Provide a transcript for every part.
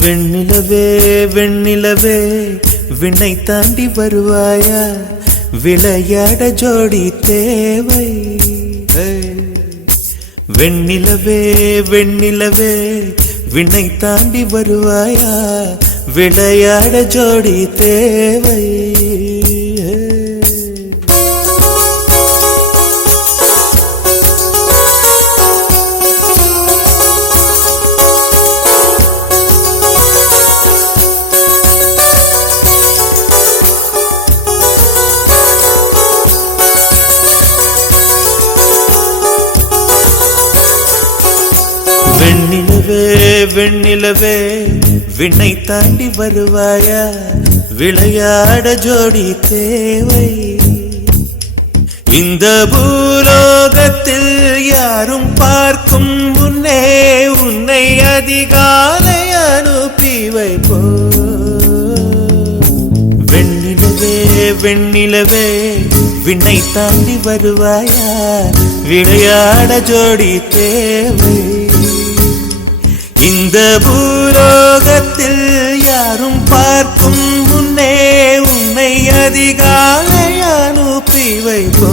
வெண்ணிலவே வெண்ணிலவே விண்ணை தாண்டி வருவாயா, விளையாட ஜோடி தேவை. வெண்ணிலவே வெண்ணிலவே விண்ணை தாண்டி வருவாயா, விளையாட ஜோடி தேவை. வெண்ணிலவே வெண்ணிலவே விண்ணை தாண்டி வருவாயா, விளையாட ஜோடி தேவை. இந்த பூலோகத்தில் யாரும் பார்க்கும் முன்னே உன்னை அதிகாலை அனுப்பி வைப்போ. வெண்ணிலவே வெண்ணிலவே விண்ணை தாண்டி வருவாயா, விளையாட ஜோடி தேவை. இந்த பூலோகத்தில் யாரும் பார்க்கும் முன்னே உன்னை அதிகாலை அனுப்பி வைப்போ.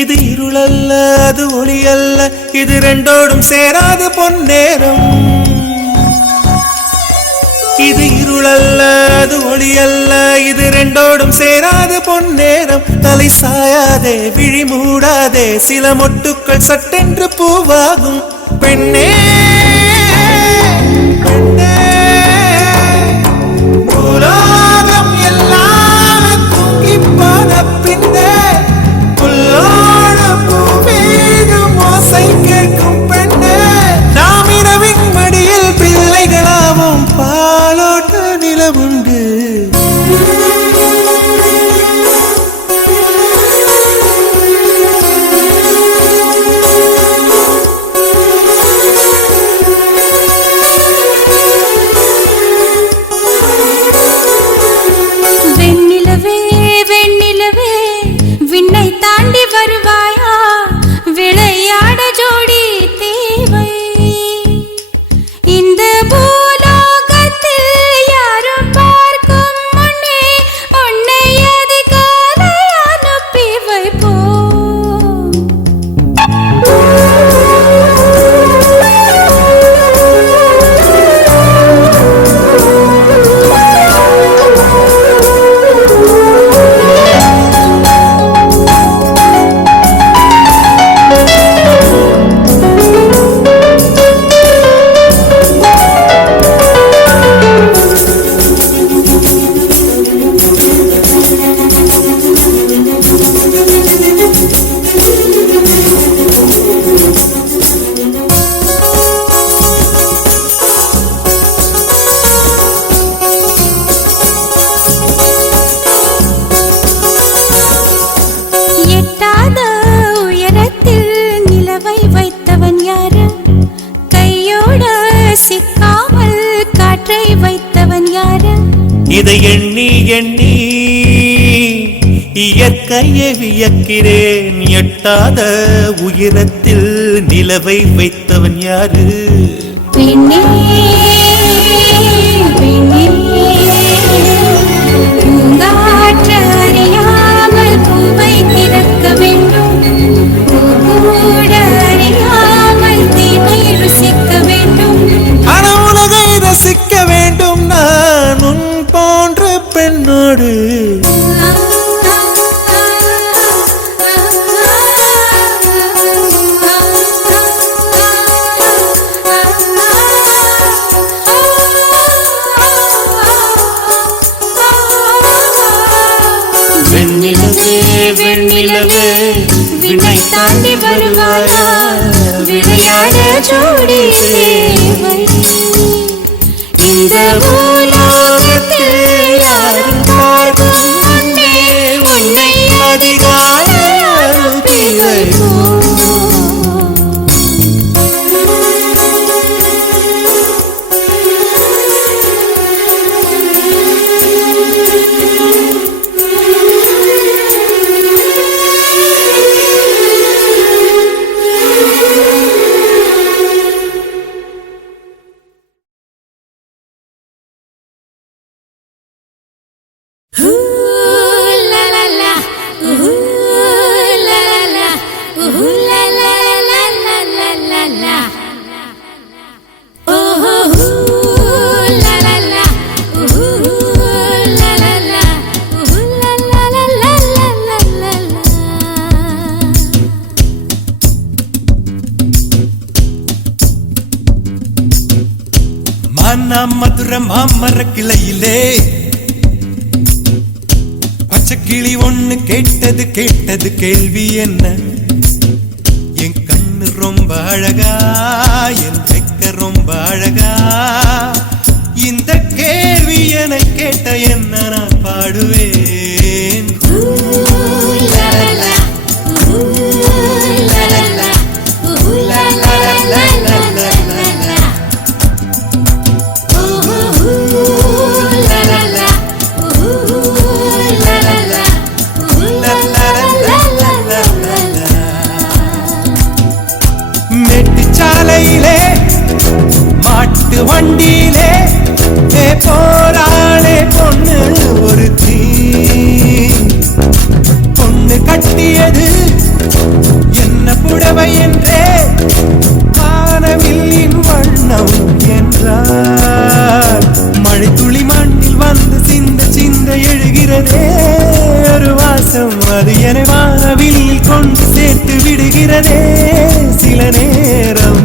இது இருளல்ல அது ஒளியல்ல, இது ரெண்டோடும் சேராது பொன்னேரம். இது இருளல்ல அது ஒளியல்ல, இது ரெண்டோடும் சேராது பொன்னேரம். தலை சாயாதே விழி மூடாதே, சில மொட்டுக்கள் சட்டென்று பூவாகும். பெண்ணே பெண்ணே பூலோகம் எல்லாம் தூங்கி போன பின்னே புல்லோட பூமீகம் ஓசை கேட்கும். பெண்ணே நாம் இரவின் மடியில் பிள்ளைகளாவும் பாலோட்ட நிலவுண்டு. வெண்ணிலவே வெண்ணிலவே விண்ணை தாண்டி வருவாயா, விளையாட ஜோடி தேவை. இந்த பூலோகத்தில் யாரும் பார்க்கும் முன்னே உன்னை அதிகாலை அனுப்பி வைப்போ. எட்டாத உயரத்தில் நிலவை வைத்தவன் யாரு, கையோட சிக்காமல் காற்றை வைத்தவன் யாரு. இதை எண்ணி எண்ணி இயற்கையை வியக்கிறேன். எட்டாத உயரத்தில் நிலவை வைத்தவன் யாரு. பெண்ணே பெண்ணே பூங்காற்று அறியாமல் பூவை திறக்க வேண்டும், பூக்கூட அறியாமல் தீமை ருசிக்க வேண்டும். உலகை ரசிக்க வேண்டும் நான் உன் போன்ற பெண்ணோடு. வெண்ணிலவே வெண்ணிலவே விண்ணை தாண்டி வருவாயா விளையாட ஜோடி சேவை இந்த பூலோகத்தில் யாரும் பார்க்கும் முன்னே உன்னை அதிகாலை அனுப்பி வைப்போம். மதுர மாமர கிளையிலே பச்சை கிளி ஒண்ணு கேட்டது கேட்டது கேள்வி என்ன என் கண்ணு ரொம்ப அழகா என் வெக்க ரொம்ப அழகா இந்த கேள்வி என கேட்ட என்ன நான் பாடுவேன். மேட்டுச்சாலையிலே மாட்டு வண்டியிலே போராளே பொண்ணு ஒரு பொண்ணு கட்டியது என்ன புடவை என்றே வானவில்லின் வண்ணம் என்றார் மழை துளி மண்ணில் வந்து சிந்த சிந்த எழுகிறதே ஒரு வாசம் அது என வானவில்லில் கொண்டு சேர்த்து விடுகிறதே சில நேரம்.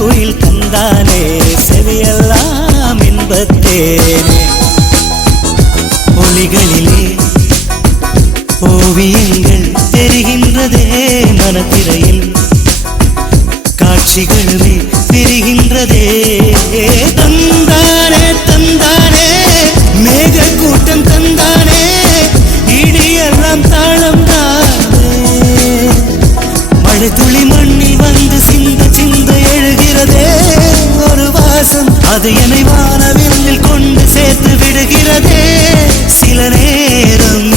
குயில் தந்தானே செவியெல்லாம் இன்பத்தேனே ஒலிகளிலே ஓவியங்கள் தெரிகின்றதே மனத்திரையில் காட்சிகளுமே தெரிகின்றதே தந்தானே தந்தானே மேக கூட்டம் தந்தானே இடியெல்லாம் தாளம் தானே மழை துளி மண்ணில் வந்து சிந்த சிந்த எழுகிறதே ஒரு வாசம் அது என்னை வானவில்லில் கொண்டு சேர்த்து விடுகிறதே சில நேரம்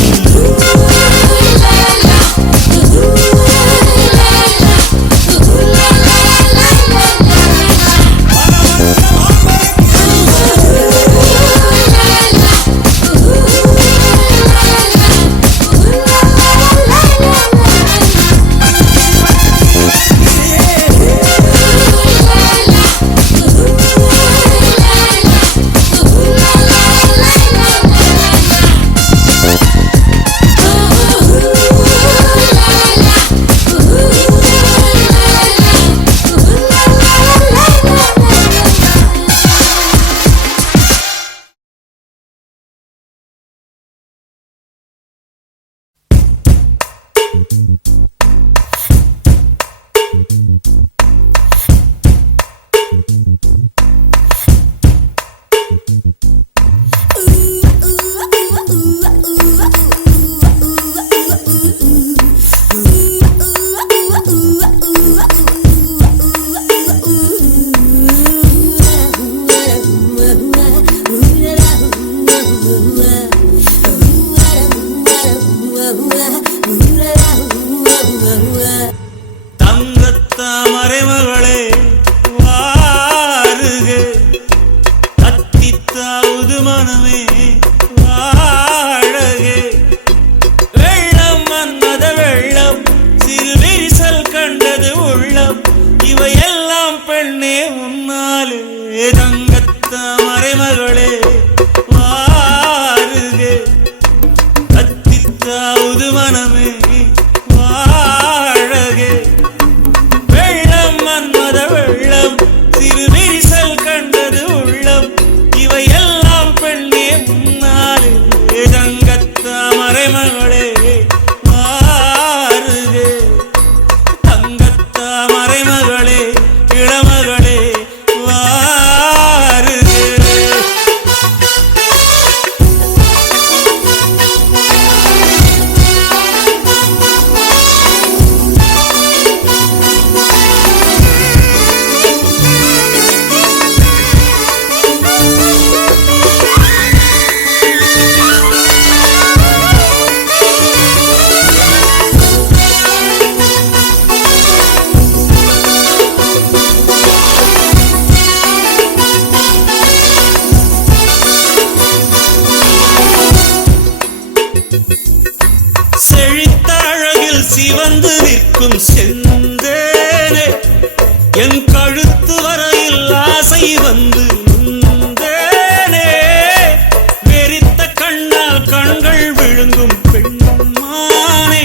சிவந்து நிற்கும் செந்தேனே என் கழுத்து வரையில் ஆசை வந்து நின்றேனே வெறித்த கண்ணால் கண்கள் விழுங்கும் பெண்மானே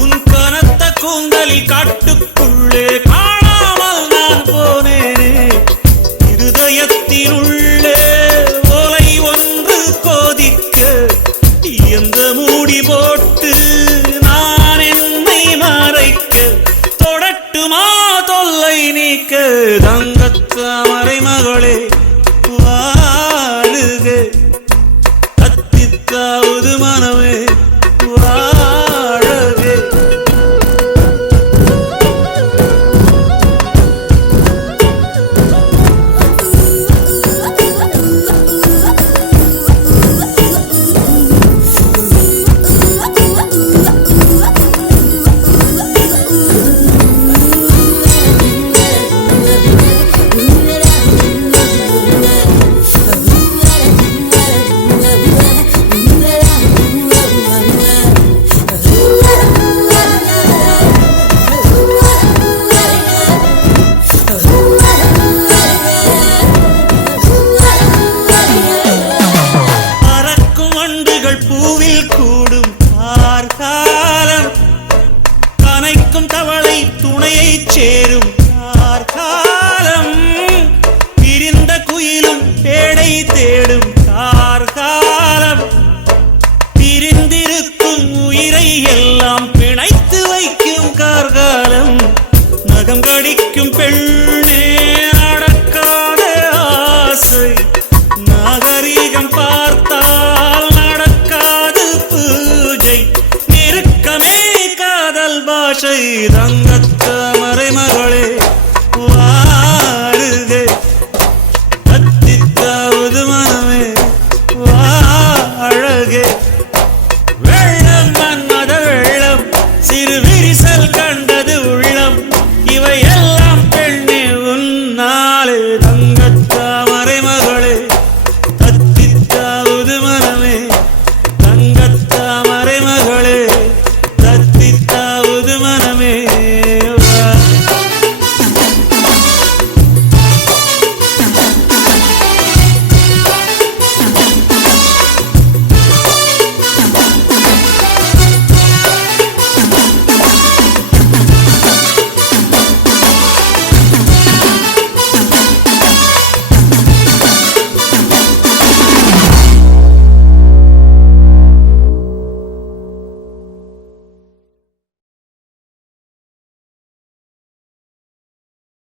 உன் கனத்த கூந்தலில் காட்டுக்குள்ளே காணாமல் நான் போனேனே இருதயத்தினுள்ளே ஓலை ஒன்று கோதிக்க எந்த மூடி போட்டு தொடட்டுமா தொல்லை நீக்க தங்கத்தாமரை மகளே